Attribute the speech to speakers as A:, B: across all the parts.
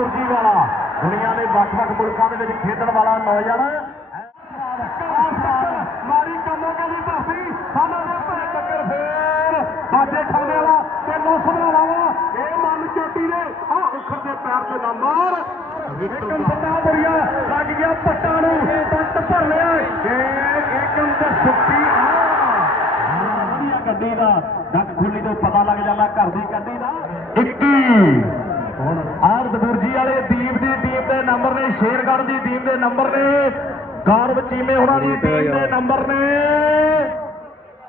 A: ਗੁਰਜੀ ਵਾਲਾ। ਦੁਨੀਆ ਦੇ ਵੱਖ-ਵੱਖ ਮੁਲਕਾਂ ਦੇ ਵਿੱਚ ਖੇਡਣ ਵਾਲਾ ਨੌਜਵਾਨ ਮਾਰੀ ਕੰਮੋਂ ਦੀ ਧਰਤੀ ਸਾਡਾ ਦੇ ਭਰੇ ਟੱਕਰ ਫੇਰ। ਬਾਜੇ ਖਾਣੇ ਵਾਲਾ ਤੇ ਮੌਸਮ ਵਾਲਾ ਇਹ ਮਨ ਚੋਟੀ ਨੇ ਆ ਉਖਰ ਦੇ ਪੈਰ ਤੇ ਨਾ ਮਾਰ। ਏਕਮ ਪੱਟਾ ਬੁਰੀਆ ਲੱਗ ਗਿਆ ਪੱਟਾ ਨੂੰ ਪੱਟ ਭਰ ਲਿਆ। ਇਹ ਏਕਮ ਤੇ ਸੁੱਤੀ ਆ। ਵਧੀਆ ਗੱਡੀ ਦਾ। ਡੱਕ ਖੁੱਲੀ ਤੋਂ ਪਤਾ ਲੱਗ ਜਾਂਦਾ ਘਰ ਦੀ ਗੱਡੀ ਦਾ। 21 ਹੁਣ ਆਰਦ ਗੁਰਜੀ ਵਾਲੇ ਦੀਪ ਦੀ ਟੀਮ ਦੇ ਨੰਬਰ ਨੇ ਸ਼ੇਰਗੜ੍ਹ ਦੀ ਟੀਮ ਦੇ ਨੰਬਰ ਨੇ ਗੌਰਵ ਚੀਮੇ ਹੋਣਾ ਦੀ ਟੀਮ ਦੇ ਨੰਬਰ ਨੇ।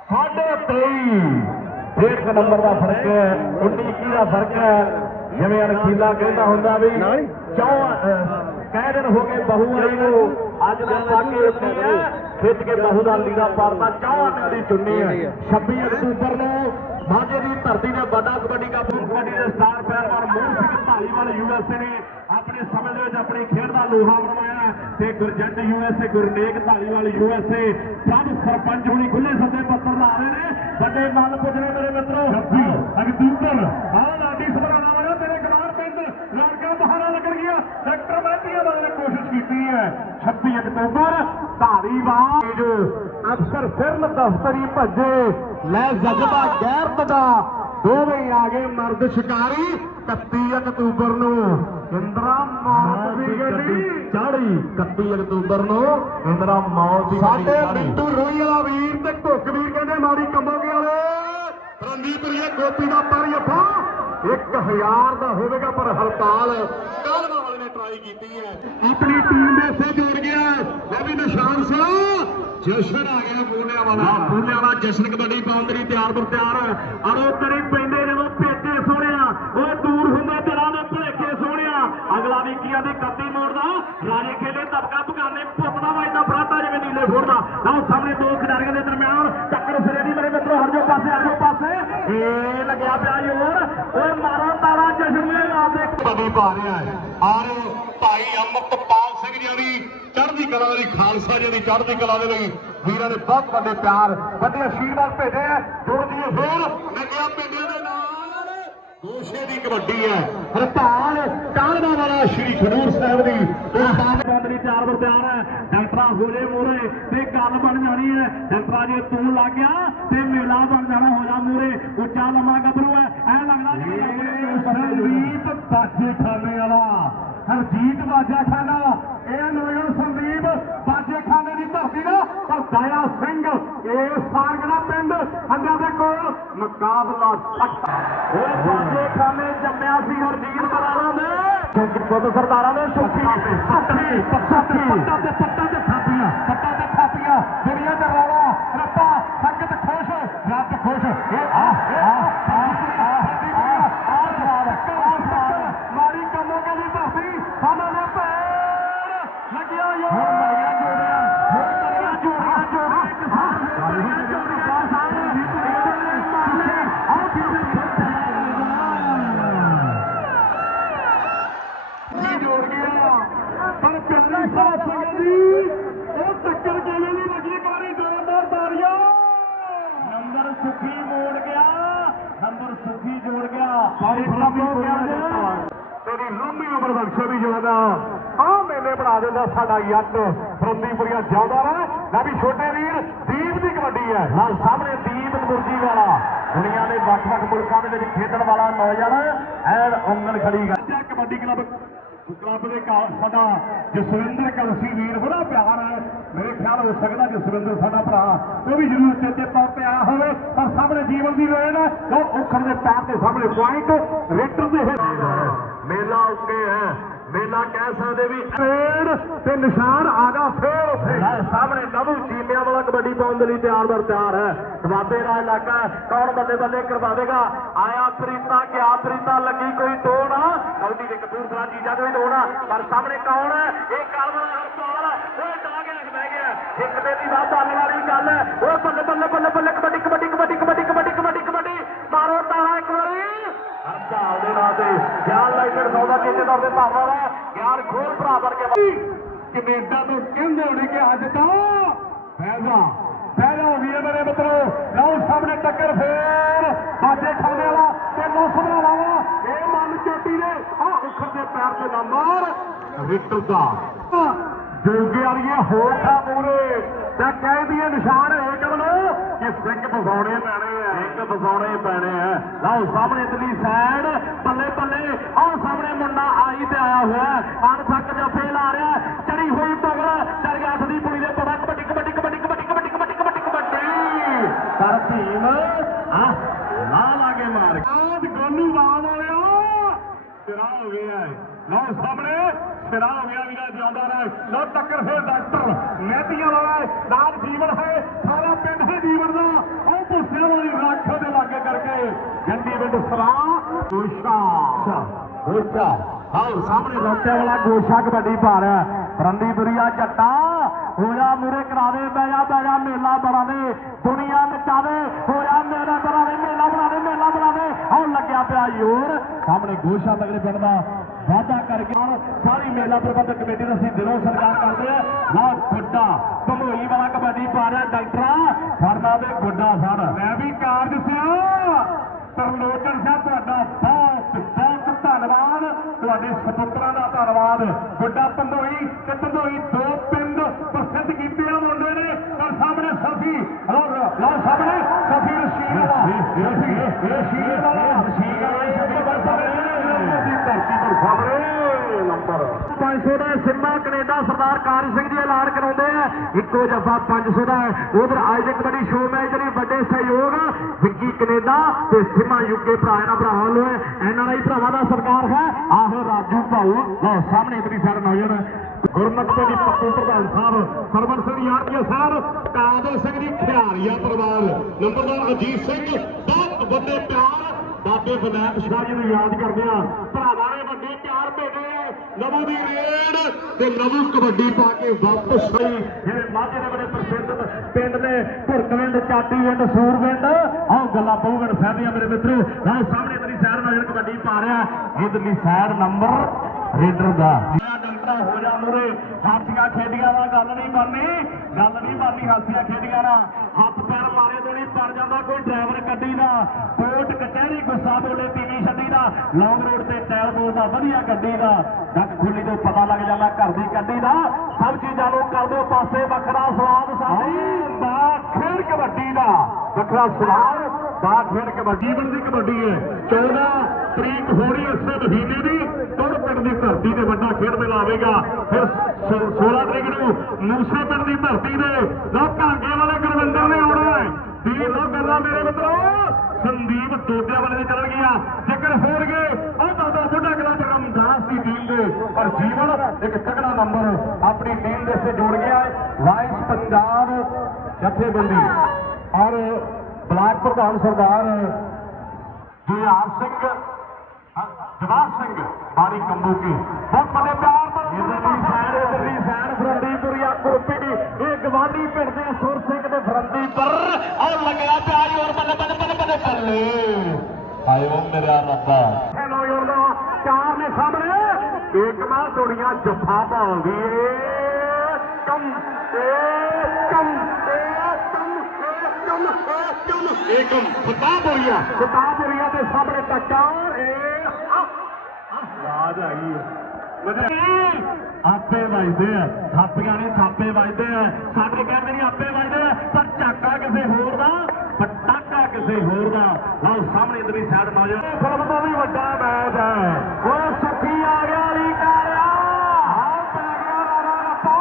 A: ਸਾਢੇ 23 ਇੱਕ ਨੰਬਰ ਦਾ ਫ਼ਰਕ ਹੈ 19 21 ਦਾ ਫ਼ਰਕ ਹੈ। ਜਿਵੇਂ ਅਣਖੀਲਾ ਕਹਿੰਦਾ ਹੁੰਦਾ ਵੀ ਚੌ ਕਹਿ ਦਿਨ ਹੋ ਗਏ ਬਹੂ ਵਾਲੀ ਨੂੰ ਅੱਜ ਦਾ ਪਾਕੇ ਉੱਠੀ ਹੈ? ਖਿੱਚ ਕੇ ਬਹੂ ਦਾ ਲੀੜਾ ਪਾਰਦਾ ਚਾਹ ਦੀ ਚੁੰਨੀ ਹੈ। 26 ਅਕਤੂਬਰ ਨੂੰ ਮਾਝੇ ਦੀ ਧਰਤੀ ਦੇ ਵੱਡਾ ਕਬੱਡੀ ਕੱਪ ਕਬੱਡੀ ਦੇ ਸਟਾਰ ਪਹਿਲਵਾਨ ਮੋਹਨ ਸਿੰਘ ਢਾਲੀਵਾਲ ਯੂਐਸਏ ਨੇ ਆਪਣੇ ਸਮੇਂ ਦੇ ਵਿੱਚ ਆਪਣੀ ਖੇਡ ਦਾ ਲੋਹਾ ਬਣਵਾਇਆ ਤੇ ਗੁਰਜੰਟ ਯੂਐਸਏ ਗੁਰਨੇਕ ਢਾਲੀਵਾਲ ਯੂਐਸਏ ਸਭ ਸਰਪੰਚ ਹੁਣੀ ਖੁੱਲੇ ਸੱਦੇ ਪੱਤਰ ਲਾ ਰਹੇ ਨੇ। ਵੱਡੇ ਮਨ ਪੁੱਜਣੇ ਮੇਰੇ ਮਿੱਤਰੋ। ਅਕਤੂਬਰ। ਆਹ ਲਾਡੀ ਸਭਰਾਣਾ ਵਾਲਾ ਤੇਰੇ ਗਵਾਰ ਪਿੰਡ ਲੜਕਾ ਬਹਾਰਾ ਲੱਗਣ ਗਿਆ ਡਾਕਟਰ ਮਹਿਤੀਆ ਵਾਲੇ ਨੇ ਕੋਸ਼ਿਸ਼ ਕੀਤੀ ਹੈ। 26 ਅਕਤੂਬਰ ਧਾਰੀਵਾਲ ਅਫਸਰ ਫਿਰਨ ਦਫ਼ਤਰੀ ਭੱਜੇ। ਲੈ ਜਜ਼ਬਾ ਗੈਰਤ ਦਾ ਦੋਵੇਂ ਆ ਗਏ ਮਰਦ ਸ਼ਿਕਾਰੀ। 31 ਅਕਤੂਬਰ ਨੂੰ ਇੰਦਰਾ ਮੌਤ ਦੀ ਗੱਡੀ ਚਾੜੀ 31 ਅਕਤੂਬਰ ਨੂੰ ਇੰਦਰਾ ਮੌਤ ਦੀ ਸਾਡੇ ਬਿੰਟੂ ਰੋਈ ਵਾਲਾ ਵੀਰ ਤੇ ਘੁੱਕ ਵੀਰ ਕਹਿੰਦੇ ਮਾੜੀ ਕੰਬੋਗੇ ਵਾਲੇ। ਰਣਦੀਪਰੀਏ ਗੋਪੀ ਦਾ ਪਰ ਜਫਾ 1000 ਦਾ ਹੋਵੇਗਾ ਪਰ ਹੜਤਾਲ। ਟਰਾਈ ਕੀਤੀ ਹੈ। ਆਪਣੀ ਟੀਮ ਦੇ ਸੇ ਜੋੜ ਗਿਆ। ਲੈ ਵੀ ਨਿਸ਼ਾਨ ਸਿਆ ਜਸ਼ਨ ਆ ਗਿਆ ਬੂਲਿਆ ਵਾਲਾ ਬੂਲਿਆ ਵਾਲਾ ਜਸ਼ਨ ਕਬੱਡੀ ਪਾਉਣ ਦੇ ਲਈ ਤਿਆਰ। ਬਰ ਤਿਆਰ ਅਰੋ ਤੇਰੇ ਪੈਂਦੇ ਜਦੋਂ ਭੇਜੇ ਸੋਹਣਿਆ ਉਹ ਦੂਰ ਹੁੰਦੇ ਦਿਲਾਂ ਦੇ ਭਲੇਖੇ ਸੋਹਣਿਆ। ਅਗਲਾ ਵੀ ਕੀ ਆਂਦੇ ਕੱਤੀ ਮੋੜਦਾ। ਰਾਜੇ ਖੇਲੇ ਤਬਕਾ ਪਕਾਨੇ ਪੁੱਤ ਦਾ ਵੱਜਦਾ ਫਰਾਟਾ ਜਿਵੇਂ ਨੀਲੇ ਫੋੜਦਾ ਲਓ ਸਾਹਮਣੇ ਦੋ ਖਿਡਾਰੀਆਂ ਦੇ ਦਰਮਿਆਨ ਟੱਕਰ ਸਿਰੇ ਦੀ ਮੇਰੇ ਮਿੱਤਰੋ ਹਰ ਜੋ ਪਾਸੇ ਹਰ ਜੋ ਪਾਸੇ ਇਹ ਲੱਗਿਆ ਪਿਆ ਜੋਰ। ਓਏ ਮਾਰੋ ਤਾਲਾ ਜਸ਼ਨ ਨੇ ਦੇ ਕਬੱਡੀ ਪਾ ਰਿਹਾ ਹੈ। ਆਰ ਭਾਈ ਅਮਰਤਪਾਲ ਸਿੰਘ ਜੀ ਦੀ ਚੜ੍ਹਦੀ ਕਲਾ ਦੀ ਖਾਲਸਾ ਜੀ ਦੀ ਚੜ੍ਹਦੀ ਕਲਾ ਦੇ ਲਈ ਵੀਰਾਂ ਨੇ ਬਹੁਤ ਵੱਡੇ ਪਿਆਰ, ਵੱਡੇ ਆਸ਼ੀਰਵਾਦ ਭੇਜੇ ਆ। ਜੁੜ ਜੀਏ ਲੱਗਿਆ ਪਿੰਡਾਂ ਦੇ ਨਾਲ। ਦੋਸ਼ੇ ਦੀ ਕਬੱਡੀ ਹੈ। ਹਰਪਾਲ ਕਾਲਵਾ ਵਾਲਾ ਸ਼੍ਰੀ ਖਡੂਰ ਸਾਹਿਬ ਦੀ। ਉਹ ਬਾਦ ਬੰਦਰੀ ਚਾਰ ਵਰ ਤਿਆਰ ਹੈ ਡਾਕਟਰਾਂ ਹੋ। ਜੇ ਮੂਰੇ ਤੇ ਗੱਲ ਬਣ ਜਾਣੀ ਹੈ। ਡਾਕਟਰਾਂ ਜੇ ਤੂੰ ਲੱਗ ਗਿਆ ਤੇ ਮੇਲਾ ਬਣ ਜਾਣਾ। ਉੱਚਾ ਲੰਮਾ ਗੱਭਰੂ ਹੈ। ਐ ਲੱਗਦਾ ਜਿਵੇਂ ਸੰਦੀਪ ਬਾਜੇ ਖਾਨੇ ਵਾਲਾ। ਹਰਜੀਤ ਬਾਜਾ ਖਾਨਾ ਇਹ ਨੌਜਵਾਨ ਸੰਦੀਪ ਬਾਜੇ ਖਾਨੇ ਦੀ ਧਰਤੀ ਦਾ ਪਰ ਦਇਆ ਸਿੰਘ। ਇਹ ਸਾਰਗੜਾ ਪਿੰਡ ਹੰਡਿਆਂ ਦੇ ਕੋਲ ਮੁਕਾਬਲਾ ਸਖਤ। ਉਹ ਬਾਜੇ ਖਾਨੇ ਜੰਮਿਆ ਸੀ ਹਰਜੀਤ ਬਰਾੜਾ ਨੇ ਖੁਦ ਸਰਦਾਰਾਂ ਨੇ ਸੁੱਖੀ ਸੁੱਖੀ ਪੱਟਾ ਤੇ ਪੱਟਾ ਤੇ ਲੰਮੀ ਉਮਰ ਬਖਸ਼ੋ ਵੀ ਜ਼ਿਆਦਾ ਆ ਮੇਲੇ ਬਣਾ ਦਿੰਦਾ ਸਾਡਾ ਯੱਟ ਫਰੰਦੀਪੁਰੀਆ ਜਿਉਂਦਾ ਰਹਿ ਲੈ ਵੀ ਛੋਟੇ ਵੀਰ, ਦੀਪ ਦੀ ਕਬੱਡੀ ਹੈ। ਨਾਲ ਸਾਹਮਣੇ ਦੀਪ ਗੁਰਜੀ ਵਾਲਾ। ਦੁਨੀਆ ਦੇ ਵੱਖ-ਵੱਖ ਮੁਲਕਾਂ ਦੇ ਵਿੱਚ ਖੇਡਣ ਵਾਲਾ ਨੌਜਵਾਨ ਐਨ ਉਂਗਲ ਖੜੀ ਗੱਲ ਕਬੱਡੀ ਕਲੱਬ। ਕਲੱਬ ਦੇ ਕਾ- ਸਾਡਾ ਜਸਵਿੰਦਰ ਕਲਸੀ ਵੀਰ ਬੜਾ ਪਿਆਰ ਹੈ। ਮੇਰੇ ਖਿਆਲ ਹੋ ਸਕਦਾ ਜਸਵਿੰਦਰ ਸਾਡਾ ਭਰਾ। ਉਹ ਵੀ ਜ਼ਰੂਰ ਚੇਤੇ ਤੌਰ ਤੇ ਆਇਆ ਹੋਵੇ। ਪਰ ਸਾਹਮਣੇ ਜੀਵਨ ਦੀ ਰੇਣ ਹੈ। ਉਹ ਉਖੜ ਦੇ ਪੈਰ ਦੇ ਸਾਹਮਣੇ ਪੁਆਇੰਟ ਰੇਟਰ ਦੇ ਮੇਲਾ ਉੱਤੇ ਹੈ। ਮੇਲਾ ਕਹਿ ਸਕਦੇ ਵੀ ਰੇਡ ਤੇ ਨਿਸ਼ਾਨ ਆ ਜਾ ਫੇਰ ਉੱਥੇ। ਸਾਹਮਣੇ ਨਵੂ ਚੀਮਿਆਂ ਵਾਲਾ ਕਬੱਡੀ ਪਾਉਣ ਦੇ ਲਈ ਤਿਆਰ ਬਰ ਤਿਆਰ ਹੈ। ਦਵਾਬੇ ਦਾ ਇਲਾਕਾ। ਕੌਣ ਬੱਲੇ ਬੱਲੇ ਕਰਵਾਵੇਗਾ ਆਇਆ ਪ੍ਰੀਤਾ ਕਿਆ ਪ੍ਰੀਤਾ ਲੱਗੀ ਕੋਈ ਤੋੜ ਕਬੱਡੀ ਦੇ ਕਪੂਰਥਲਾ ਜੀਜਾ ਕੋਈ ਤੋੜ ਪਰ ਸਾਹਮਣੇ ਕੌਣ ਹੈ? ਇਹ ਕਾਲਵਾ ਹਰਪਾਲ ਓਏ ਡਾਗ ਲੱਗ ਬਹਿ ਗਿਆ। ਇੱਕ ਦੇ ਦੀ ਬਾਤ ਆਉਣ ਵਾਲੀ ਗੱਲ ਹੈ। ਓਏ ਬੱਲੇ ਬੱਲੇ ਬੱਲੇ ਬੱਲੇ ਕਬੱਡੀ ਕਬੱਡੀ ਕਬੱਡੀ ਕਬੱਡੀ ਮਾਰੋ ਤਾਰਾ ਇੱਕ ਵਾਰੀ ਹਰਪਾਲ ਦੇ ਨਾਂ ਤੇ ਲਾਈਟਰ ਸੌਦਾ ਕੀਤੇ ਦਾ ਭਾਵਨਾ ਹੈ ਗਿਆਨ ਖੋਲ ਭਰਾ ਵਰਗੇ ਕੈਨੇਡਾ ਤੋਂ ਕਹਿੰਦੇ ਹੋਣੇ ਕਿ ਅੱਜ ਤਾਂ ਫੈਜ਼ਾ ਫੈਜ਼ਾ ਹੋ ਗਈ ਹੈ ਮੇਰੇ ਮਿੱਤਰੋ। ਲਓ ਸਾਹਮਣੇ ਟੱਕਰ ਫੇਰ ਬਾਜੇ ਖਾਣੇ ਵਾਲਾ ਤੇ ਮੌਸਮ ਵਾਲਾ। ਇਹ ਮਨ ਚੋਟੀ ਨੇ ਆ ਉਖਰ ਦੇ ਦੇ ਪੈਰ ਤੇ ਨੰਬਰ ਵਿਕਟਰ ਦਾ ਜੋਗੇ ਵਾਲੀਏ ਹੋਠਾ ਮੂਰੇ ਤੇ ਕਹਿੰਦੀ ਹੈ ਨਿਸ਼ਾਨ ਏਕਮ ਨੂੰ ਕਿ ਸਿੰਘ ਫਸਾਉਣੇ ਪੈਣੇ ਆ। ਸਿੰਘ ਫਸਾਉਣੇ ਪੈਣੇ ਆ। ਲਓ ਸਾਹਮਣੇ ਇਤਨੀ ਸਾਈਡ ਆਹ ਸਾਹਮਣੇ ਮੁੰਡਾ ਆਈ ਤੇ ਆਇਆ ਹੋਇਆ ਅਣਥੱਕ ਜੱਫੇ ਲਾ ਰਿਹਾ ਚੜੀ ਹੋਈ ਪਗੜ ਚੜ ਗਿਆ ਅੱਠ ਦੀ ਪੁਲੀ ਦੇ ਪੜਾ ਕਬੱਡੀ ਕਬੱਡੀ ਕਬੱਡੀ ਕਬੱਡੀ ਕਬੱਡੀ ਕਬੱਡੀ ਕਬੱਡੀ ਕਬੱਡੀ। ਪਰ ਟੀਮ, ਆ ਲਾ ਲਾ ਕੇ ਮਾਰ ਆਜ ਗੋਲੂ ਬਾਲ ਵਾਲਿਆ ਸਿਰਾ ਹੋ ਗਿਆ ਹੈ ਲਓ ਸਾਹਮਣੇ, ਸਿਰਾ ਹੋ ਗਿਆ ਵੀਰਾ, ਜਿਉਂਦਾ ਰਹਿ। ਲਓ ਟੱਕਰ ਫੇਰ ਡਾਕਟਰ। ਮਹਿਤੀਆਂ ਵਾਲਾ ਨਾਲ ਜੀਵਨ ਹੈ। ਸਾਰਾ ਪਿੰਡ ਹੈ ਜੀਵਨ ਦਾ। ਅੱਗੇ ਕਰਕੇ ਜੰਡੀ ਬਿੰਦ ਸਰਾ ਗੋਸ਼ਾ। ਗੋਸ਼ਾ। ਆਓ, ਸਾਹਮਣੇ ਲੋਟੇ ਵਾਲਾ ਗੋਸ਼ਾ ਕਬੱਡੀ ਭਾਰ ਰੰਦੀਪੁਰੀਆ ਜੱਟਾ, ਹੋਇਆ ਮੂਰੇ ਕਰਾਵੇ ਬੈਜਾ ਜਾ ਮੇਲਾ ਬਣਾਵੇ, ਦੁਨੀਆ ਨਚਾਵੇ, ਹੋਇਆ ਮੇਰਾ ਬਣਾਵੇ, ਮੇਲਾ ਬਣਾਵੇ ਮੇਲਾ ਬਣਾਵੇ। ਆਉ ਲੱਗਿਆ ਪਿਆ ਯੋਰ ਸਾਹਮਣੇ ਗੋਸ਼ਾ ਤਗੜੇ ਪਿੰਡ ਦਾ। ਵੱਧ ਕਰਕੇ ਹੁਣ ਸਾਰੀ ਮੇਲਾ ਪ੍ਰਬੰਧਕ ਕਮੇਟੀ ਦਾ ਅਸੀਂ ਦਿਲੋਂ ਸਤਿਕਾਰ ਕਰਦੇ ਆ ਨਾ ਗੁੱਡਾ ਭਮੋਈ ਵਾਲਾ ਕਬੱਡੀ ਪਾ ਰਿਹਾ ਡਾਕਟਰਾ ਫਰਨਾ ਦੇ ਗੁੱਡਾ ਸੜ ਮੈਂ ਵੀ ਕਾਰਜ ਸਿਆ। ਤਰਲੋਚਨ ਸਾਹਿਬ ਤੁਹਾਡਾ ਬਹੁਤ ਬਹੁਤ ਧੰਨਵਾਦ। ਤੁਹਾਡੇ ਸਪੁੱਤਰਾਂ ਦਾ ਧੰਨਵਾਦ। ਗੁੱਡਾ ਪੰਦੋਈ ਤੇ ਪੰਦੋਈ ਦੋ ਪਿੰਡ ਪ੍ਰਸਿੱਧ ਕੀਤੇ ਆ ਮੁੰਡੇ ਨੇ। ਔਰ ਸਾਹਮਣੇ ਸਫੀ। ਔਰ ਲਓ ਸਾਹਮਣੇ ਸਫੀ ਰਸ਼ੀਦ ਵਾਲਾ। ਰਸ਼ੀਦ ਵਾਲਾ ਰਸ਼ੀਦ ਵਾਲਾ ਸਫੀ ਪਰ ਸਾਹਮਣੇ ਨੰਬਰ। 500 ਦਾ ਸਿੰਮਾ ਕੈਨੇਡਾ ਸਰਦਾਰ ਕਾਲੀ ਸਿੰਘ ਜੀ ਐਲਾਨ ਕਰਾਉਂਦੇ ਆ। ਇੱਕੋ ਜਫਾ 500 ਦਾ ਉਧਰ ਅੱਜ ਦੇ ਸ਼ੋਅ ਮੈਚ ਲਈ ਵੱਡੇ ਸਹਿਯੋਗ ਵਿੱਕੀ ਕੈਨੇਡਾ ਤੇ ਸਿੰਮਾ ਯੂਕੇ ਭਰਾ ਇਹਨਾਂ ਭਰਾਵਾਂ ਵੱਲੋਂ ਐਨਆਰਆਈ ਭਰਾਵਾਂ ਦਾ ਸਰਕਾਰ ਹੈ। ਆਹੋ ਰਾਜੂ ਭਾਊ। ਲਓ, ਸਾਹਮਣੇ ਇਤਨੀ ਸਾਰ ਨੌਜਵਾਨ ਗੁਰਮਤ ਦੇ ਪੱਪੂ ਪ੍ਰਧਾਨ ਸਾਹਿਬ ਸਰਵਨ ਸਿੰਘ ਯਾਰਕੀਆ ਸਾਹਿਬ ਕਾਦਲ ਸਿੰਘ ਜੀ ਖਿਆਰੀਆ ਪਰਿਵਾਰ। ਨੰਬਰਦਾਰ ਅਜੀਤ ਸਿੰਘ, ਬਹੁਤ ਵੱਡੇ ਪਿਆਰ ਬਾਬੇ ਬਨੈਤ ਸ਼ਾਹ ਜੀ ਨੂੰ ਯਾਦ ਕਰਦੇ ਆ ਭਰਾਵਾਂ ਨੇ ਵੱਡੇ ਪਿਆਰ ਭੇਜੇ ਨਵੂ ਦੀ ਰੇਡ ਤੇ ਨਵੂ ਕਬੱਡੀ ਪਾ ਕੇ ਵਾਪਸ ਆਈ। ਜਿਵੇਂ ਮਾਝੇ ਦੇ ਬੜੇ ਪ੍ਰਸਿੱਧ ਪਿੰਡ ਨੇ, ਭੁਰਕਵਿੰਡ ਚਾਟੀਵਿੰਡ ਸੂਰਵਿੰਡ। ਆਹ ਗੱਲਾਂ ਪਊਗਣ ਸਾਹਿਬੀਆਂ ਮੇਰੇ ਮਿੱਤਰੋ। ਆਹ ਸਾਹਮਣੇ ਤੇਰੀ ਸੈਰ ਨਾਲ ਕਬੱਡੀ ਪਾ ਰਿਹਾ ਇਧਰਲੀ ਸੈਰ ਨੰਬਰ ਰੇਡਰ ਦਾ। ਡੰਡਾ ਹੋ ਜਾ ਮੂਰੇ। ਹਾਥੀਆਂ ਖੇਡੀਆਂ ਦਾ ਗੱਲ ਨਹੀਂ ਬਣਨੀ। ਗੱਲ ਨਹੀਂ ਬਣਨੀ ਹਾਸੀਆਂ ਖੇਡੀਆਂ ਦਾ ਹੱਥ ਪੈਰ ਮਾਰੇ ਦੇ ਨਹੀਂ ਪੜ ਜਾਂਦਾ ਕੋਈ ਡਰਾਈਵਰ ਗੱਡੀ ਦਾ। ਕੋਰਟ ਕਚਹਿਰੀ ਗੁੱਸਾ ਬੋਲੇ ਤੀਵੀ ਛੱਡੀ ਦਾ। ਲੌਂਗ ਰੋਡ ਤੇ ਟਾਇਰ ਬੋਲਦਾ ਵਧੀਆ ਗੱਡੀ ਦਾ। ਡੱਕ ਖੁੱਲੀ ਤੋਂ ਪਤਾ ਲੱਗ ਜਾਂਦਾ ਘਰ ਦੀ ਗੱਡੀ ਦਾ। ਸਭ ਚੀਜ਼ਾਂ ਨੂੰ ਕਰ ਦਿਓ ਪਾਸੇ ਵੱਖਰਾ ਸਵਾਦ ਸਾਡੀ। ਬਾ ਖੇਡ ਕਬੱਡੀ ਦਾ। ਵੱਖਰਾ ਸਵਾਦ ਬਾ ਕਬੱਡੀ ਜੀਵਨ ਦੀ ਕਬੱਡੀ ਹੈ 14 ਤਰੀਕ ਹੋਣੀ ਇਸੇ ਮਹੀਨੇ ਦੀ। ਤੁਰ ਪਿੰਡ ਦੀ ਧਰਤੀ ਤੇ ਵੱਡਾ ਖੇਡ ਮੇਲਾ ਆਵੇਗਾ। ਫਿਰ ਸ- 16 ਤਰੀਕ ਨੂੰ ਮੂਸੇ ਪਿੰਡ ਦੀ ਧਰਤੀ ਤੇ ਲੋ ਵਾਲੇ ਗੁਰਵਿੰਦਰ ਨੇ ਆਉਣਾ ਹੈ। ਦੀ ਲੋ ਗੱਲਾਂ ਮੇਰੇ ਮਿੱਤਰੋ, ਸੰਦੀਪ ਦੋਦਿਆ ਵਾਲੇ ਦੇ ਚੱਲ ਗਿਆ ਜੇਕਰ ਹੋਣਗੇ, ਉਹ ਦਾਦਾ ਬੁੱਢਾ ਕਲਾ ਰਮਦਾਸ ਦੀ ਟੀਮ ਦੇ ਪਰ ਜੀਵਨ ਇੱਕ ਤਕੜਾ ਨੰਬਰ ਆਪਣੀ ਟੀਮ ਦੇ ਸੇ ਜੋੜ ਗਿਆ ਹੈ। ਵਾਈਸ ਪੰਜਾਬ ਜਥੇਬੰਦੀ। ਔਰ ਬਲਾਕ ਪ੍ਰਧਾਨ ਸਰਦਾਰ ਜੁਝਾਰ ਸਿੰਘ ਜਵਾਰ ਸਿੰਘ ਬਾਰੀ ਕੰਬੂ ਕੀ। ਬਹੁਤ ਬੜੇ ਪਿਆਰ ਨਾਲ ਇਧਰਲੀ ਸਾਈਡ ਇਧਰਲੀ ਸਾਈਡ ਫਰੰਦੀਪੁਰੀਆ ਕੋਪੀ ਦੀ। ਇਹ ਗਵਾਂਢੀ ਪਿੰਡ ਦੇ ਸੁਰ ਸਿੰਘ ਦੇ ਫਰੰਦੀਪੁਰ। ਔਰ ਲੱਗਿਆ ਪਿਆ ਔਰ ਬੱਲੇ ਬੱਲੇ ਬੱਲੇ ਬੱਲੇ ਬੱਲੇ। ਆਇਓ ਮੇਰਾ ਰੱਬਾ। ਹੈਲੋ ਯੋਰ ਦਾ ਚਾਰ ਨੇ ਸਾਹਮਣੇ। ਇੱਕ ਮਾਂ ਦੁਨੀਆ ਜੱਫਾ ਪਾਉਂਦੀ ਏ। ਕਮ ਏ ਕਮ ਏ ਕਮ ਏ ਕਮ ਏ ਕਮ ਏਕਮ ਫਤਾਪੁਰੀਆ ਫਤਾਪੁਰੀਆ ਦੇ ਸਾਹਮਣੇ ਟੱਕਰ ਏ। ਆਵਾਜ਼ ਆ ਗਈ ਹੈ। ਆਪੇ ਵੱਜਦੇ ਆ। ਥਾਪੀਆਂ ਨੇ ਥਾਪੇ ਵੱਜਦੇ ਆ। ਸਾਡੇ ਕਹਿੰਦੇ ਨਹੀਂ ਆਪੇ ਵੱਜਦੇ ਆ, ਪਰ ਝਾਕਾ ਕਿਸੇ ਹੋਰ ਦਾ ਪਟਾਕਾ ਕਿਸੇ ਹੋਰ ਦਾ। ਲਓ, ਸਾਹਮਣੇ ਇਧਰਲੀ ਸਾਈਡ ਨੌਜਵਾਨ ਫਿਲਮ ਤੋਂ ਵੀ ਵੱਡਾ ਮੈਚ ਹੈ। ਓਏ ਸੁਖੀ ਆ ਗਿਆ ਲੀ ਕਾਰਿਆ ਹਾਂ ਪੈ ਗਿਆ ਰਾਣਾ ਰੱਪਾ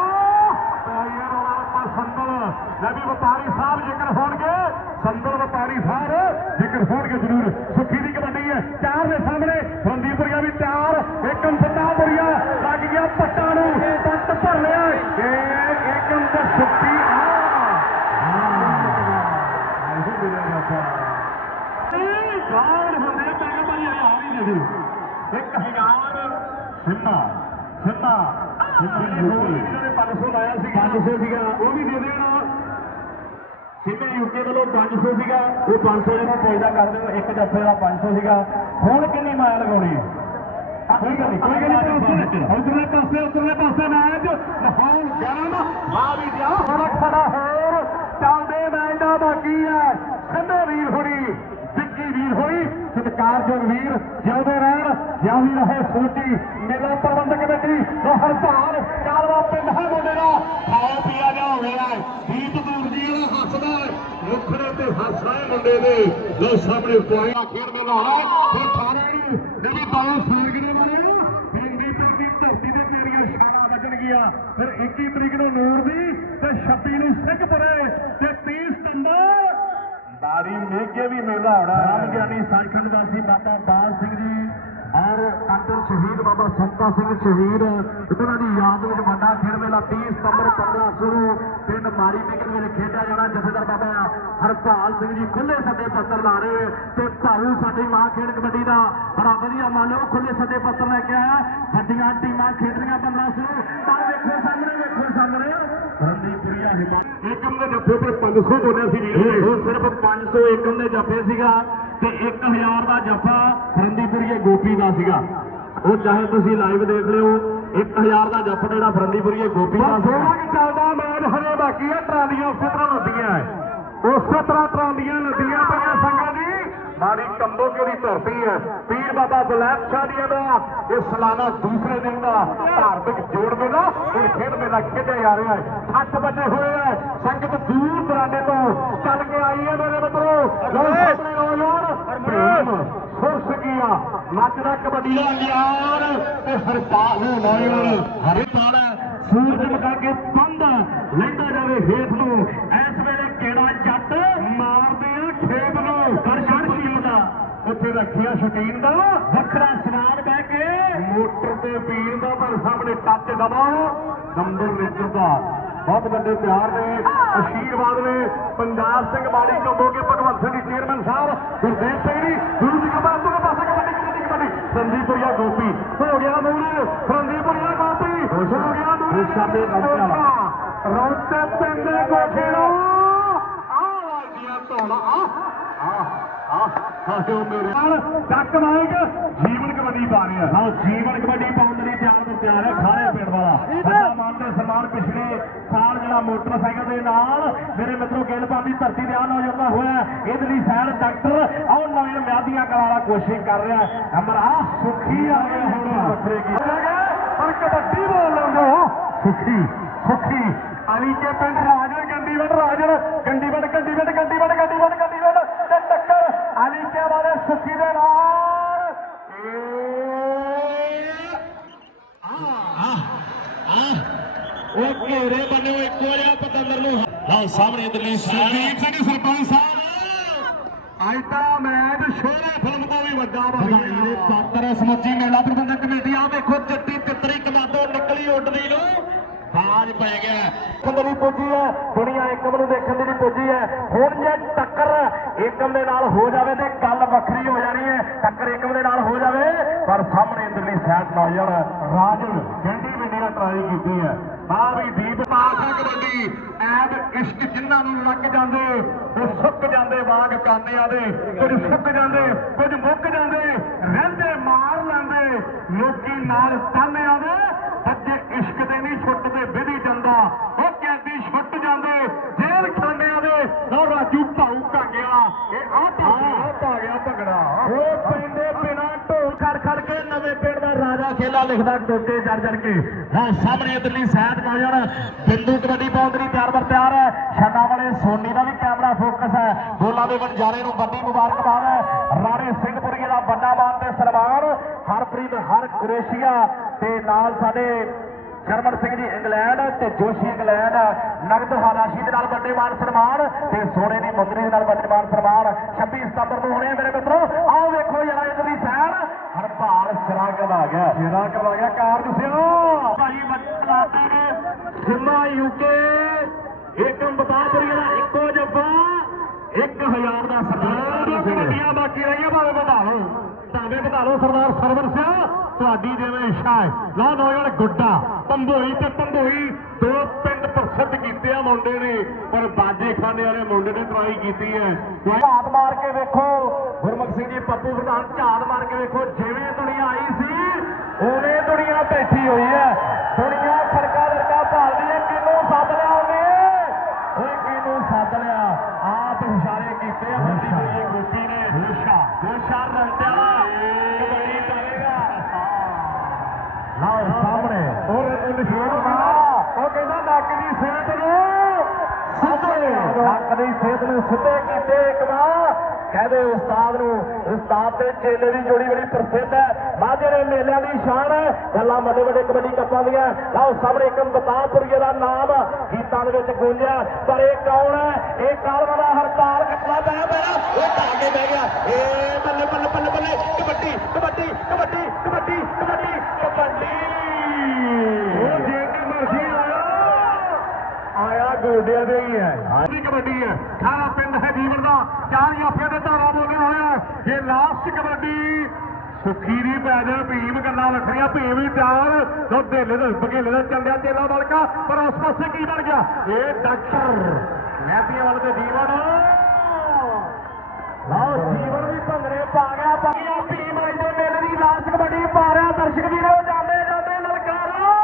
A: ਪੈ ਗਿਆ ਰਾਣਾ ਰੱਪਾ ਸੰਦਲ ਲੈ ਵੀ ਵਪਾਰੀ ਸਾਹਿਬ ਜੇਕਰ ਹੋਣਗੇ ਸੰਦਲ ਵਪਾਰੀ ਸਾਹਿਬ ਜੇਕਰ ਹੋਣਗੇ ਜ਼ਰੂਰ। ਸੁਖੀ ਦੀ ਕਬੱਡੀ ਹੈ। ਚਾਰ ਦੇ ਸਾਹਮਣੇ। ਦਿਓ ਇੱਕ ਹਜ਼ਾਰ ਸਿੰਮਾ ਸਿੰਮਾ ਸਿੰਮਾ ਇਹਨਾਂ ਨੇ 500 ਲਾਇਆ ਸੀ 500 ਸੀਗਾ। ਉਹ ਵੀ ਦੇ ਦੇਣਾ। ਸਿੰਮੇ ਯੂਕੇ ਵੱਲੋਂ 500 ਸੀਗਾ। ਉਹ 500 ਜਿਹੜਾ ਪੌਦਾ ਕਰ ਦਿਓ ਇੱਕ ਜੱਫੇ ਦਾ 500 ਸੀਗਾ। ਹੁਣ ਕਿੰਨੀ ਮਾਇਆ ਲਗਾਉਣੀ ਹੈ? ਕੋਈ ਗੱਲ ਨਹੀਂ ਕੋਈ ਗੱਲ ਨਹੀਂ ਉਧਰਲੇ ਪਾਸੇ ਉਧਰਲੇ ਪਾਸੇ ਮੈਚ। ਮਾਹੌਲ ਗਰਮ। ਆ ਵੀ ਜਾ ਹੁਣ ਖੜਾ ਹੋਰ। ਚੱਲਦੇ ਮੈਚ ਦਾ ਬਾਕੀ ਹੈ? ਸੰਦੇ ਵੀਰ ਹੋਣੀ। ਸਤਿਕਾਰਯੋਗ ਵੀਰ ਜਿਉਂਦੇ ਰਹਿਣ, ਜਿਉਂਦੀ ਰਹੇ ਸੋਟੀ ਮੇਲਾ ਪ੍ਰਬੰਧਕ ਕਮੇਟੀ ਲੋਹਰ ਭਾਲ ਕਾਲਵਾ ਪਿੰਡ ਹੈ ਮੁੰਡੇ ਦਾ।
B: ਖਾਓ, ਪੀਆ ਜਾ ਹੋ ਗਿਆ ਦੀਪ ਦੂਰ ਜੀ ਦਾ ਹੱਸਦਾ ਤੇ ਹੱਸਦਾ ਹੈ ਮੁੰਡੇ ਦੇ।
A: ਲੋ ਸਾਹਮਣੇ ਪੁਆਇੰਟ। ਖੇਡ ਮੇਲਾ ਹੋ। ਰਿਹਾ ਫਿਰ ਥਾਣੇ ਨੇ ਵੀ ਬਾਉਂ ਫੇਰ ਕਿਨੇ ਮਾਰੇ ਪਿੰਡੀ ਪਿੰਡੀ, ਧਰਤੀ ਦੇ ਤੇਰੀਆਂ ਸ਼ਾਲਾ ਵੱਜਣਗੀਆਂ ਫਿਰ 21 ਤਰੀਕ ਨੂੰ ਨੂਰ ਦੀ ਤੇ 26 ਨੂੰ ਸਿੱਖ ਪਰੇ ਤੇ ਬਾਰੀ ਮੇਗੇ ਵੀ ਮੇਲਾ ਹੋਣਾ ਰਾਮ ਗਿਆਨੀ ਸੱਚਖੰਡ ਵਾਸੀ ਬਾਬਾ ਬਾਲ ਸਿੰਘ ਜੀ। ਔਰ ਡਾਕਟਰ ਸ਼ਹੀਦ ਬਾਬਾ ਸੰਤਾ ਸਿੰਘ ਸ਼ਹੀਦ ਉਹਨਾਂ ਦੀ ਯਾਦ ਵਿੱਚ ਵੱਡਾ ਖੇਡ ਮੇਲਾ 30 ਸਤੰਬਰ 1500 ਨੂੰ ਪਿੰਡ ਮਾਰੀ ਮੇਗਲ ਵਿੱਚ ਖੇਡਿਆ ਜਾਣਾ ਜਥੇਦਾਰ ਬਾਬਾ ਹਰਪਾਲ ਸਿੰਘ ਜੀ ਖੁੱਲੇ ਸੱਦੇ ਪੱਤਰ ਲਾ ਰਹੇ ਤੇ ਭਾਊ ਸਾਡੀ ਮਾਂ ਖੇਡ ਕਬੱਡੀ ਦਾ ਬੜਾ ਵਧੀਆ ਮੰਨ ਲਓ ਖੁੱਲੇ ਸੱਦੇ ਪੱਤਰ ਲੈ ਕੇ ਆਇਆ। ਵੱਡੀਆਂ ਟੀਮਾਂ ਖੇਡਣੀਆਂ 1500 ਪਰ ਵੇਖੋ ਸਾਹਮਣੇ ਵੇਖੋ ਸਾਹਮਣੇ। ਹਿਮਾਚਲ। ਏਕਮ ਦੇ ਜੱਫੇ ਤੇ 500 ਬੋਲਿਆ ਸੀ। ਵੀਡੀਓ ਉਹ ਸਿਰਫ 500 ਏਕਮ ਦੇ ਜੱਫੇ ਸੀਗਾ। ਤੇ 1000 ਦਾ ਜੱਫਾ ਫਰੰਦੀਪੁਰੀਏ ਗੋਪੀ ਦਾ ਸੀਗਾ। ਉਹ ਚਾਹੇ ਤੁਸੀਂ ਲਾਈਵ ਦੇਖ ਲਿਓ 1000 ਦਾ ਜੱਫਾ ਜਿਹੜਾ ਫਰੰਦੀਪੁਰੀਏ ਗੋਪੀ ਦਾ ਸੀਗਾ। ਕੀ ਚੱਲਦਾ ਮੈਚ ਹਰੇ ਬਾਕੀ ਹੈ ਟਰਾਲੀਆਂ ਉਸੇ ਤਰ੍ਹਾਂ ਲੱਦੀਆਂ ਹੈ ਉਸੇ ਤਰ੍ਹਾਂ ਟਰਾਲੀਆਂ ਲੱਦੀਆਂ ਪਈਆਂ ਸੰਗਾਂ ਦੀ। ਮਾੜੀ ਕੰਬੋਕੇ ਦੀ ਧਰਤੀ ਹੈ ਬਾਬਾ ਬਲੈਕ ਸ਼ਾਦੀਆਂ ਦਾ ਇਹ ਸਾਲਾਨਾ ਦੂਸਰੇ ਦਿਨ ਦਾ ਧਾਰਮਿਕ ਜੋੜ ਮੇਲਾ ਹੁਣ ਖੇਡ ਮੇਲਾ ਖੇਡਿਆ ਜਾ ਰਿਹਾ ਹੈ। 8 ਵਜੇ ਹੋਏ ਹੈ ਸੰਗਤ ਦੂਰ ਦਰਾਡੇ ਤੋਂ ਚੱਲ ਕੇ ਆਈ ਹੈ ਮੇਰੇ ਮਿੱਤਰੋ। ਲੋ ਆਪਣੇ ਨੌਜਵਾਨ ਪ੍ਰੇਮ ਸੁਰਸਕੀਆ ਨੱਚਦਾ ਕਬੱਡੀ ਦਾ ਗਿਆਨ ਤੇ ਹਰਪਾਲ ਨੂੰ ਨੌਜਵਾਨ ਹਰਿਪਾਲ ਸੂਰਜ ਮਕਾ ਕੇ ਪੰਧ ਲੈਂਦਾ ਜਾਵੇ ਹੇਠ ਨੂੰ। ਇਸ ਵੇਲੇ ਕਿਹੜਾ ਜੱਟ ਮਾਰਦੇ ਆ ਖੇਤ ਨੂੰ ਦਰਸ਼ਨ ਸ਼ੀਲ ਦਾ ਉੱਥੇ ਰੱਖਿਆ ਸ਼ਕੀਨ ਦਾ। ਵੱਖਰਾ ਸਵਾਰ ਬਹਿ ਕੇ। ਮੋਟਰ ਤੇ ਵੀਰ ਦਾ ਪਰ ਸਾਹਮਣੇ ਟੱਚ ਦਬਾ। ਨੰਬਰ ਵਿੱਚ ਦਾ ਬਹੁਤ ਵੱਡੇ ਪਿਆਰ ਨੇ ਅਸ਼ੀਰਵਾਦ ਨੇ ਪੰਜਾਬ ਸਿੰਘ ਮਾੜੀ ਕੰਬੋ ਕੇ ਭਗਵੰਤ ਸਿੰਘ ਚੇਅਰਮੈਨ ਸਾਹਿਬ ਗੁਰਦੇਵ ਸਿੰਘ ਜੀ ਗੁਰੂ ਜੀ ਕਬਾ ਤੋਂ ਪਾਸਾ ਕਬੱਡੀ ਕਬੱਡੀ ਕਬੱਡੀ। ਸੰਦੀਪੁਰੀਆ ਗੋਪੀ। ਹੋ ਗਿਆ ਮੂਰੇ ਸੰਦੀਪੁਰੀਆ ਗੋਪੀ। ਹੋ ਗਿਆ ਮੂਰੇ ਸਾਡੇ ਪਿੰਡੇ ਕੋਠੇੜਾ ਆ ਧੌਣਾ ਆ ਆ ਆ ਆਇਓ ਮੇਰੇ ਨਾਲ ਟੱਕ ਮਾਈਕ ਜੀਵਨ ਕਬੱਡੀ ਪਾ ਰਿਹਾ ਹਾਂ ਜੀਵਨ ਕਬੱਡੀ ਪਾਉਣ ਦੇ ਲਈ ਤਿਆਰ ਤੋਂ ਤਿਆਰ ਹੈ ਖਾਰੇ ਪਿੰਡ ਵਾਲਾ। ਵੱਡਾ ਮਾਨ ਤੇ ਸਨਮਾਨ ਪਿਛਲੇ ਸਾਲ ਜਿਹੜਾ ਮੋਟਰਸਾਈਕਲ ਦੇ ਨਾਲ ਮੇਰੇ ਮਿੱਤਰੋ ਗਿੱਲਪਾਂ ਦੀ ਧਰਤੀ ਤੇ ਆ ਨੌਜਵਾਨ ਦਾ ਹੋਇਆ। ਇਹਦੇ ਲਈ ਸੈਨ ਡਾਕਟਰ ਆਉ ਨੌਜਵਾਨ ਮਿਆਦੀਆਂ ਕਰਾਲਾ ਕੋਸ਼ਿਸ਼ ਕਰ ਰਿਹਾ। ਅਮਰ ਸੁਖੀ ਆ ਗਿਆ ਹੁਣ। ਵੱਖਰੇ ਕੀ ਪਰ ਕਬੱਡੀ ਬੋਲ ਹੋ। ਸੁਖੀ ਸੁਖੀ। ਕੇ ਪਿੰਡ ਰਾਜਨ ਗੰਡੀਵੜ ਰਾਜਨ ਗੰਡੀਵੜ ਗੰਡੀਵੜ ਗੰਡੀਵੜ ਗੰਡੀਵੜ ਗੰਡੀਵੜ ਤੇ ਟੱਕਰ ਕੇ ਵਾਲੇ ਸੁਖੀ ਦੇ ਨਾਲ। ਉਹ ਘੇਰੇ ਬੰਨੇ ਉਹ ਇੱਕੋ ਜਿਹਾ ਪਤੰਦਰ ਨੂੰ। ਲਓ ਸਾਹਮਣੇ ਇਧਰਲੀ ਸੁਦੀਪ ਸਿੰਘ ਸਰਪੰਚ ਸਾਹਿਬ। ਅੱਜ ਤਾਂ ਮੈਚ ਸ਼ੋਰੇ ਫਿਲਮ ਤੋਂ ਵੀ ਵੱਡਾ ਵਧਾਈ ਦੇ ਪਾਤਰ ਸਮੁੱਚੀ ਮੇਲਾ ਪ੍ਰਬੰਧਕ ਕਮੇਟੀ ਆ ਵੇਖੋ ਚਿੱਟੀ ਤਿੱਤਰੀ ਕਮਾਦੋਂ ਨਿਕਲੀ ਉੱਡਦੀ ਨੂੰ। ਬਾਜ ਪੈ ਗਿਆ। ਕੰਦਰੀ ਪੁੱਜੀ ਹੈ, ਦੁਨੀਆ ਏਕਮ ਨੂੰ ਦੇਖਣ ਦੀ ਪੁੱਜੀ ਹੈ। ਹੁਣ ਜੇ ਟੱਕਰ ਏਕਮ ਦੇ ਨਾਲ ਹੋ ਜਾਵੇ ਤੇ ਗੱਲ ਵੱਖਰੀ ਹੋ ਜਾਣੀ ਹੈ। ਟੱਕਰ ਏਕਮ ਦੇ ਨਾਲ ਹੋ ਜਾਵੇ, ਪਰ ਸਾਹਮਣੇ ਇੰਦਰਲੀ ਸਾਈਡ ਨੌਜਵਾਨ ਰਾਜਨ ਗੰਡੀ ਮਿੰਡੀ ਨਾਲ ਟਰਾਈ ਕੀਤੀ ਹੈ। ਆ ਵੀ ਦੀਪ ਪਾਸਾ ਕਬੱਡੀ ਐਬ ਇਸ਼ਕ ਜਿਨ੍ਹਾਂ ਨੂੰ ਲੱਗ ਜਾਂਦੇ, ਉਹ ਸੁੱਕ ਜਾਂਦੇ ਬਾਗ ਕਾਨਿਆਂ ਦੇ। ਕੁਝ ਸੁੱਕ ਜਾਂਦੇ, ਕੁਝ ਮੁੱਕ ਜਾਂਦੇ, ਰਹਿੰਦੇ ਮਾਰ ਲੈਂਦੇ। ਲੋਕੀ ਨਾਲ ਤਾਨਿਆਂ ਦੇ ਸੱਜੇ ਇਸ਼ਕ ਦੇ ਨਹੀਂ ਛੁੱਟਦੇ ਵਿਧੀ ਜਾਂਦਾ ਉਹ ਕੈਦੀ ਛੁੱਟ ਜਾਂਦੇ ਜੇਲ੍ਹ ਖਾਨਿਆਂ ਦੇ ਲਓ ਰਾਜੂ ਭਾਊ ਕਾਂਗਿਆ ਇਹ ਆ ਭਾਗਿਆ ਪਾ ਗਿਆ ਭਗੜਾ ਉਹ ਪੈਂਦੇ ਬਿਨਾ ਢੋਲ ਖੜ ਨਵੇਂ ਪਿੰਡ ਦਾ ਰਾਜਾ ਖੇਲਾ ਲਿਖਦਾ ਟੋਟੇ ਜੜ ਜੜ ਕੇ। ਹਾਂ ਸਾਹਮਣੇ ਇਧਰਲੀ ਸਾਈਡ ਨੌਜਵਾਨ ਬਿੰਦੂ ਕਬੱਡੀ ਪਾਉਣ ਤਿਆਰ ਬਰ ਤਿਆਰ ਹੈ। ਛੰਨਾ ਵਾਲੇ ਸੋਨੀ ਦਾ ਵੀ ਕੈਮਰਾ ਫੋਕਸ ਹੈ। ਬੋਲਾ ਦੇ ਵਣਜਾਰੇ ਨੂੰ ਵੱਡੀ ਮੁਬਾਰਕਬਾਦ ਹੈ। ਰਾਣੇ ਸਿੰਘਪੁਰੀਏ ਦਾ ਵੱਡਾ ਮਾਨ ਤੇ ਸਨਮਾਨ। ਹਰਪ੍ਰੀਤ, ਹਰ ਕੁਰੇਸ਼ੀਆ ਤੇ ਨਾਲ ਸਾਡੇ ਜਰਮਨ ਸਿੰਘ ਜੀ ਇੰਗਲੈਂਡ ਤੇ ਜੋਸ਼ੀ ਇੰਗਲੈਂਡ ਨਗਦ ਹਾਲਾਸ਼ੀ ਦੇ ਨਾਲ ਵੱਡੇ ਮਾਨ ਸਨਮਾਨ ਤੇ ਸੋਨੇ ਦੀ ਮੁੰਦਰੀ ਦੇ ਨਾਲ ਵੱਡੇ ਮਾਨ ਸਨਮਾਨ। 26 ਸਤੰਬਰ ਨੂੰ ਹੋਣੇ ਮੇਰੇ ਮਿੱਤਰੋ। ਆਓ ਵੇਖੋ ਜਰਾ ਇਧਰਲੀ ਸੈਨ ਹਰਪਾਲ ਸਿਰਾ ਕਰਵਾ ਗਿਆ। ਸਿਰਾ ਕਰਵਾ ਗਿਆ ਕਾਰਜ ਸਿਓ। ਭਾਈ ਬੱਚਾ ਨੇ। ਸਿਮਾ ਯੂਕੇ। ਏਕਮ ਬਤਾਪੁਰੀ ਦਾ ਇੱਕੋ ਜੱਫਾ। 1000 ਦਾ ਸਰਦਾਰ। ਦੋ ਕਬੱਡੀਆਂ ਬਾਕੀ ਰਹੀਆਂ ਭਾਵੇਂ ਵਧਾ ਲਓ। ਭਾਵੇਂ ਵਧਾ ਲਓ ਸਰਦਾਰ ਸਰਵਰ ਸਿੰਘ। ਤੁਹਾਡੀ ਜਿਵੇਂ ਇੱਛਾ ਹੈ ਲਓ ਨੌਜਵਾਨ ਗੁੱਡਾ। ਪੰਭੋਈ ਤੇ ਪੰਭੋਈ ਦੋ ਪਿੰਡ ਪ੍ਰਸਿੱਧ ਕੀਤੇ ਆ ਮੁੰਡੇ ਨੇ ਪਰ ਬਾਜੇ ਖਾਨੇ ਵਾਲੇ ਮੁੰਡੇ ਨੇ ਟਰਾਈ ਕੀਤੀ ਹੈ। ਝਾਤ ਮਾਰ ਕੇ ਵੇਖੋ। ਗੁਰਮੁਖ ਸਿੰਘ ਜੀ ਪੱਪੂ ਪ੍ਰਧਾਨ ਝਾਤ ਮਾਰ ਕੇ ਵੇਖੋ। ਜਿਵੇਂ ਦੁਨੀਆ ਆਈ ਸੀ ਉਵੇਂ ਦੁਨੀਆ ਬੈਠੀ ਹੋਈ ਹੈ। ਦੁਨੀਆ ਖੜਕਾ ਲੜਕਾ ਭਾਲਦੀ ਹੈ। ਕਿਹਨੂੰ ਸੱਦ ਲਿਆ ਉਹਨੇ? ਓਏ ਕਿਹਨੂੰ ਸੱਦ ਲਿਆ? ਆਪ ਇਸ਼ਾਰੇ ਕੀਤੇ ਆ। ਵੱਡੀ ਗੋਪੀ ਨੇ। ਗੋਸ਼ਾ ਗੋਸ਼ਾ ਰੰਟਿਆ ਸਾਹਮਣੇ ਦੀ ਸੇਤ ਨੂੰ ਸੱਦ ਲੱਕ ਦੀ ਸਿਹਤ ਨੂੰ ਸਿੱਧੇ ਕੀਤੇ ਇੱਕ ਵਾਰ। ਕਹਦੇ ਉਸਤਾਦ ਨੂੰ, ਉਸਤਾਦ ਤੇ ਚੇਲੇ ਦੀ ਜੋੜੀ ਬੜੀ ਪ੍ਰਸਿੱਧ ਹੈ। ਮਾਝੇ ਦੇ ਮੇਲਿਆਂ ਦੀ ਸ਼ਾਨ ਹੈ। ਗੱਲਾਂ ਵੱਡੇ ਵੱਡੇ ਕਬੱਡੀ ਕੱਪਾਂ ਦੀਆਂ। ਲਓ, ਸਾਹਮਣੇ ਇੱਕ ਬਤਾਪੁਰੀਏ ਦਾ ਨਾਮ ਗੀਤਾਂ ਦੇ ਵਿੱਚ ਗੂੰਜਿਆ। ਪਰ ਇਹ ਕੌਣ ਹੈ? ਇਹ ਕਾਲਵਾ ਦਾ ਹਰਪਾਲ ਕੱਟਵਾ ਪਿਆ ਮੇਰਾ ਉਹ ਢਾ ਬਹਿ ਗਿਆ। ਏ ਬੱਲੇ ਬੱਲੇ ਬੱਲੇ ਬੱਲੇ, ਕਬੱਡੀ ਕਬੱਡੀ ਕਬੱਡੀ ਕਬੱਡੀ ਉਹ ਜੇ ਤੇ ਮਰਜ਼ੀ ਆਇਆ ਆਇਆ ਗੋਡਿਆਂ ਦੇ ਹੀ ਹੈ।
B: ਦੀ ਕਬੱਡੀ ਹੈ। ਖਾਰਾ ਪਿੰਡ ਹੈ ਜੀਵਨ ਦਾ। ਚਾਰ ਜਾਫੇ ਦੇ ਧਾਰਾ ਬੋਲਿਆ ਹੋਇਆ ਇਹ ਲਾਸਟ ਕਬੱਡੀ ਸੁਖੀ ਦੀ ਪੈ ਜਾਏ ਭੀਮ ਗੱਲਾਂ ਵੱਖਰੀਆਂ, ਭੀਮ ਵੀ ਤਿਆਰ ਲੋ ਢੇਲੇ ਬਗੇਲੇ ਦਾ ਚੱਲਿਆ ਤੇਲਾ ਬਲਕਾ। ਪਰ ਉਸ ਪਾਸੇ ਕੀ ਬਣ ਗਿਆ? ਇਹ ਡਾਕਟਰ ਮਹਿਤੀਆਂ ਵਾਲੇ ਦੇ ਜੀਵਨ।
A: ਲਓ, ਜੀਵਨ ਵੀ ਭੰਗੜੇ ਪਾ ਗਿਆ। ਬਾਕੀਆਂ ਭੀਮ ਆਈ ਦੇ ਮੇਲੇ ਦੀ ਲਾਸਟ ਕਬੱਡੀ ਪਾ ਰਿਹਾ ਦਰਸ਼ਕ ਵੀਰੋ ਜਾਂਦੇ ਜਾਂਦੇ ਲਲਕਾਰਾ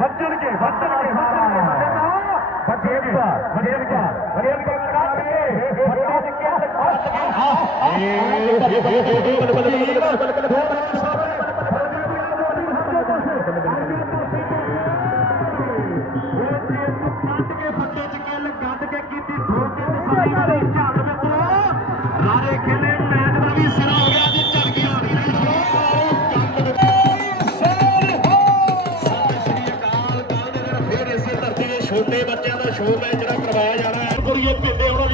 B: ਵੱਜਣ ਕੇ ਵੱਜਣ ਕੇ ਵੱਜਣ ਕੇ ਸਾਡੇ ਤਾਂ
A: ਵੱਜੇ ਪਾ ਵੱਜੇ ਕਰਾਂਗੇ ਵੱਡੇ ਟਿੱਕੇ
B: ਕੱਢ ਕੀਤੀ ਠੋਕ ਕੇ ਤਸੱਲੀ ਵਾਲੀ ਝਾੜ ਮਿੱਤਰੋ ਲਾਰੇ ਖੇਲੇ ਮੈਚ ਦਾ ਵੀ ਸਿਰਾ
A: ਧਰਤੀ ਬੱਚਿਆਂ ਦਾ ਸ਼ੋਅ ਹੈ ਜਿਹੜਾ ਕਰਵਾਇਆ ਜਾਣਾ ਹੈ। ਪੁਰੀਏ ਪਿੰਡੇ ਉਹਨਾਂ